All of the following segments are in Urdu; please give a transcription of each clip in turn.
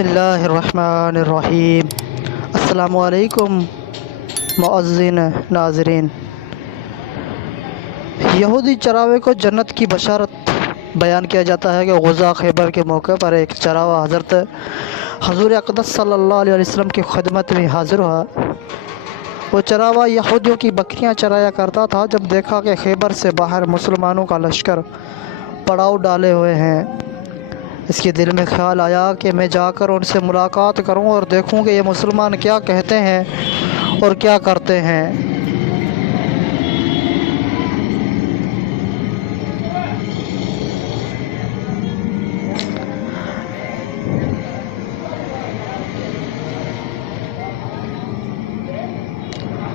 بسم اللہ الرحمن الرحیم۔ السلام علیکم معززین ناظرین۔ یہودی چراوے کو جنت کی بشارت بیان کیا جاتا ہے کہ غزوہ خیبر کے موقع پر ایک چراوا حضرت حضور اقدس صلی اللہ علیہ وسلم کی خدمت میں حاضر ہوا۔ وہ چراوا یہودیوں کی بکریاں چرایا کرتا تھا۔ جب دیکھا کہ خیبر سے باہر مسلمانوں کا لشکر پڑاؤ ڈالے ہوئے ہیں، اس کے دل میں خیال آیا کہ میں جا کر ان سے ملاقات کروں اور دیکھوں کہ یہ مسلمان کیا کہتے ہیں اور کیا کرتے ہیں۔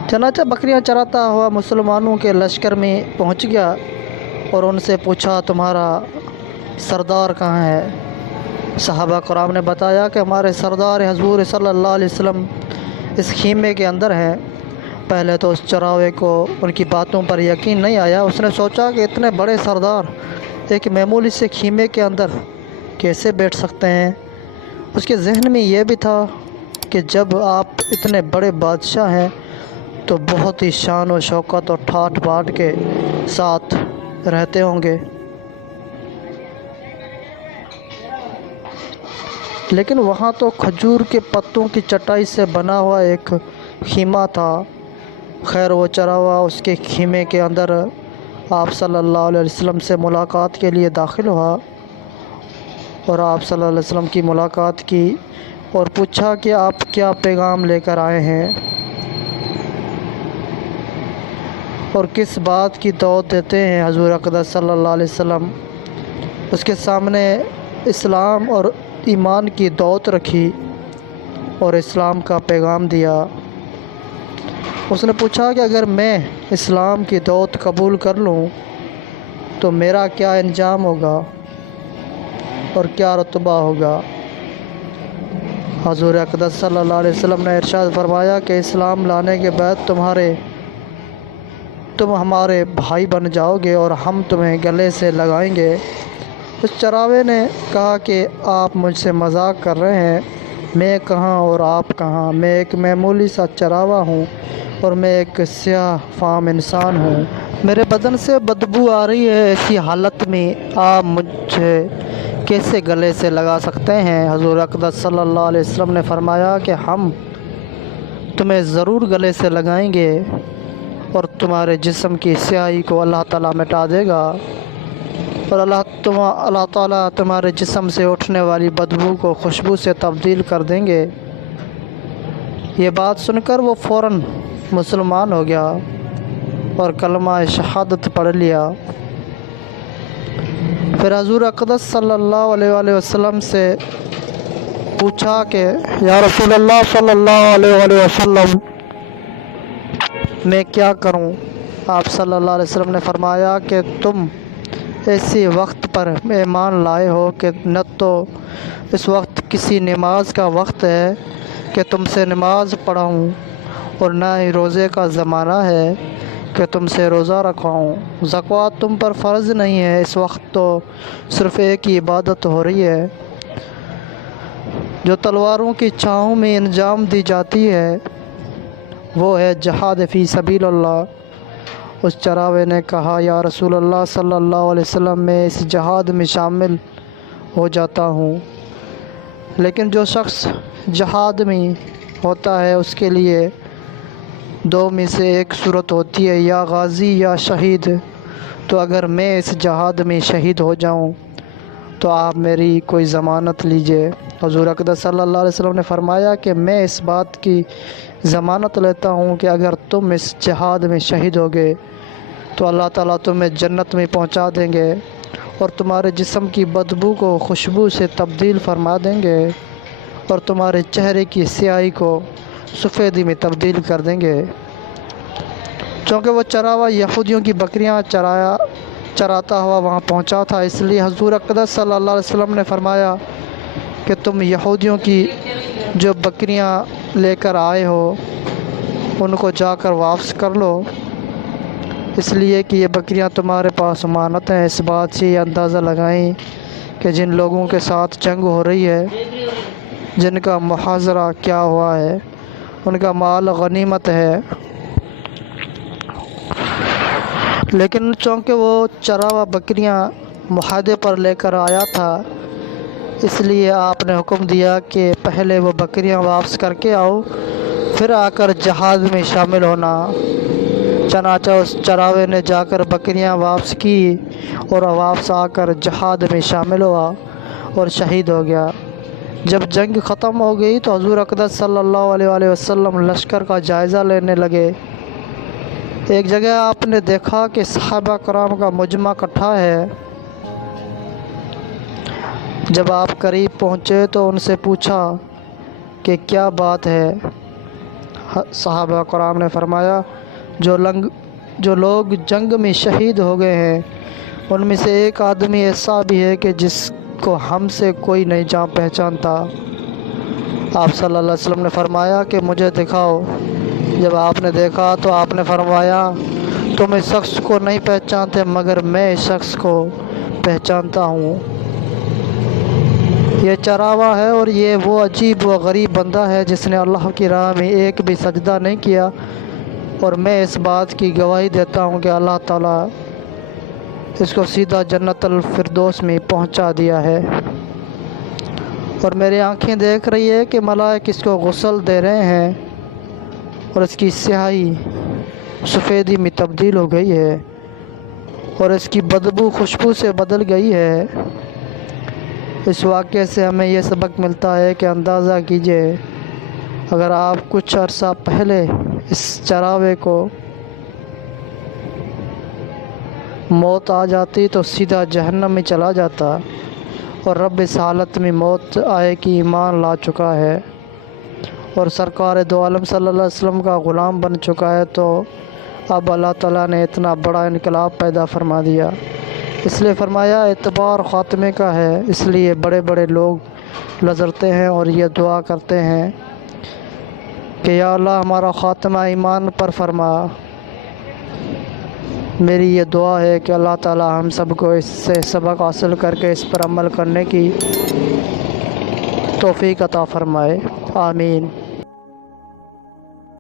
چنانچہ بکریاں چراتا ہوا مسلمانوں کے لشکر میں پہنچ گیا اور ان سے پوچھا، تمہارا سردار کہاں ہے؟ صحابہ کرام نے بتایا کہ ہمارے سردار حضور صلی اللہ علیہ وسلم اس خیمے کے اندر ہیں۔ پہلے تو اس چراوے کو ان کی باتوں پر یقین نہیں آیا۔ اس نے سوچا کہ اتنے بڑے سردار ایک معمولی سے خیمے کے اندر کیسے بیٹھ سکتے ہیں۔ اس کے ذہن میں یہ بھی تھا کہ جب آپ اتنے بڑے بادشاہ ہیں تو بہت ہی شان و شوکت اور ٹھاٹھ باٹھ کے ساتھ رہتے ہوں گے، لیکن وہاں تو کھجور کے پتوں کی چٹائی سے بنا ہوا ایک خیمہ تھا۔ خیر، وہ چراوا اس کے خیمے کے اندر آپ صلی اللہ علیہ وسلم سے ملاقات کے لیے داخل ہوا اور آپ صلی اللہ علیہ وسلم کی ملاقات کی اور پوچھا کہ آپ کیا پیغام لے کر آئے ہیں اور کس بات کی دعوت دیتے ہیں۔ حضور اقدس صلی اللہ علیہ وسلم اس کے سامنے اسلام اور ایمان کی دعوت رکھی اور اسلام کا پیغام دیا۔ اس نے پوچھا کہ اگر میں اسلام کی دعوت قبول کر لوں تو میرا کیا انجام ہوگا اور کیا رتبہ ہوگا۔ حضور اقدس صلی اللہ علیہ وسلم نے ارشاد فرمایا کہ اسلام لانے کے بعد تم ہمارے بھائی بن جاؤ گے اور ہم تمہیں گلے سے لگائیں گے۔ اس چراوے نے کہا کہ آپ مجھ سے مذاق کر رہے ہیں، میں کہاں اور آپ کہاں، میں ایک معمولی سا چراوا ہوں اور میں ایک سیاہ فام انسان ہوں، میرے بدن سے بدبو آ رہی ہے، ایسی حالت میں آپ مجھے کیسے گلے سے لگا سکتے ہیں۔ حضور اقدس صلی اللہ علیہ وسلم نے فرمایا کہ ہم تمہیں ضرور گلے سے لگائیں گے اور تمہارے جسم کی سیاہی کو اللہ تعالیٰ مٹا دے گا اور اللہ تعالیٰ تمہارے جسم سے اٹھنے والی بدبو کو خوشبو سے تبدیل کر دیں گے۔ یہ بات سن کر وہ فوراً مسلمان ہو گیا اور کلمہ شہادت پڑھ لیا۔ پھر حضور اقدس صلی اللہ علیہ وآلہ وسلم سے پوچھا کہ یا رسول اللہ صلی اللہ علیہ وآلہ وسلم، میں کیا کروں؟ آپ صلی اللہ علیہ وسلم نے فرمایا کہ تم ایسی وقت پر ایمان لائے ہو کہ نہ تو اس وقت کسی نماز کا وقت ہے کہ تم سے نماز پڑھاؤں اور نہ ہی روزے کا زمانہ ہے کہ تم سے روزہ رکھواؤں۔ زکوٰۃ تم پر فرض نہیں ہے، اس وقت تو صرف ایک ہی عبادت ہو رہی ہے جو تلواروں کی چھاؤں میں انجام دی جاتی ہے، وہ ہے جہاد فی سبیل اللہ۔ اس چراوے نے کہا، یا رسول اللہ صلی اللہ علیہ وسلم، میں اس جہاد میں شامل ہو جاتا ہوں، لیکن جو شخص جہاد میں ہوتا ہے اس کے لیے دو میں سے ایک صورت ہوتی ہے، یا غازی یا شہید۔ تو اگر میں اس جہاد میں شہید ہو جاؤں تو آپ میری کوئی ضمانت لیجئے۔ حضور اقدس صلی اللہ علیہ وسلم نے فرمایا کہ میں اس بات کی ضمانت لیتا ہوں کہ اگر تم اس جہاد میں شہید ہوگے تو اللہ تعالیٰ تمہیں جنت میں پہنچا دیں گے اور تمہارے جسم کی بدبو کو خوشبو سے تبدیل فرما دیں گے اور تمہارے چہرے کی سیاہی کو سفیدی میں تبدیل کر دیں گے۔ چونکہ وہ چراوا یہودیوں کی بکریاں چراتا ہوا وہاں پہنچا تھا، اس لیے حضور اقدس صلی اللہ علیہ وسلم نے فرمایا کہ تم یہودیوں کی جو بکریاں لے کر آئے ہو ان کو جا کر واپس کر لو، اس لیے کہ یہ بکریاں تمہارے پاس امانت ہیں۔ اس بات سے یہ اندازہ لگائیں کہ جن لوگوں کے ساتھ جنگ ہو رہی ہے جن کا محاصرہ کیا ہوا ہے، ان کا مال غنیمت ہے، لیکن چونکہ وہ چراوا بکریاں معاہدے پر لے کر آیا تھا، اس لیے آپ نے حکم دیا کہ پہلے وہ بکریاں واپس کر کے آؤ، پھر آ کر جہاد میں شامل ہونا۔ چنانچہ اس چراوے نے جا کر بکریاں واپس کی اور واپس آ کر جہاد میں شامل ہوا اور شہید ہو گیا۔ جب جنگ ختم ہو گئی تو حضور اقدس صلی اللہ علیہ وآلہ وسلم لشکر کا جائزہ لینے لگے۔ ایک جگہ آپ نے دیکھا کہ صحابہ کرام کا مجمع اکٹھا ہے۔ جب آپ قریب پہنچے تو ان سے پوچھا کہ کیا بات ہے؟ صحابہ کرام نے فرمایا، جو لوگ جنگ میں شہید ہو گئے ہیں ان میں سے ایک آدمی ایسا بھی ہے کہ جس کو ہم سے کوئی نہیں جان پہچانتا۔ آپ صلی اللہ علیہ وسلم نے فرمایا کہ مجھے دکھاؤ۔ جب آپ نے دیکھا تو آپ نے فرمایا، تم اس شخص کو نہیں پہچانتے مگر میں اس شخص کو پہچانتا ہوں۔ یہ چراوا ہے اور یہ وہ عجیب و غریب بندہ ہے جس نے اللہ کی راہ میں ایک بھی سجدہ نہیں کیا، اور میں اس بات کی گواہی دیتا ہوں کہ اللہ تعالیٰ اس کو سیدھا جنت الفردوس میں پہنچا دیا ہے، اور میری آنکھیں دیکھ رہی ہے کہ ملائک اس کو غسل دے رہے ہیں اور اس کی سیاہی سفیدی میں تبدیل ہو گئی ہے اور اس کی بدبو خوشبو سے بدل گئی ہے۔ اس واقعے سے ہمیں یہ سبق ملتا ہے کہ اندازہ کیجئے اگر آپ کچھ عرصہ پہلے اس چراوے کو موت آ جاتی تو سیدھا جہنم میں چلا جاتا، اور رب اس حالت میں موت آئے کہ ایمان لا چکا ہے اور سرکار دو عالم صلی اللہ علیہ وسلم کا غلام بن چکا ہے، تو اب اللہ تعالیٰ نے اتنا بڑا انقلاب پیدا فرما دیا۔ اس لیے فرمایا اعتبار خاتمے کا ہے، اس لیے بڑے بڑے لوگ لرزتے ہیں اور یہ دعا کرتے ہیں کہ یا اللہ ہمارا خاتمہ ایمان پر فرما۔ میری یہ دعا ہے کہ اللہ تعالیٰ ہم سب کو اس سے سبق حاصل کر کے اس پر عمل کرنے کی توفیق عطا فرمائے، آمین۔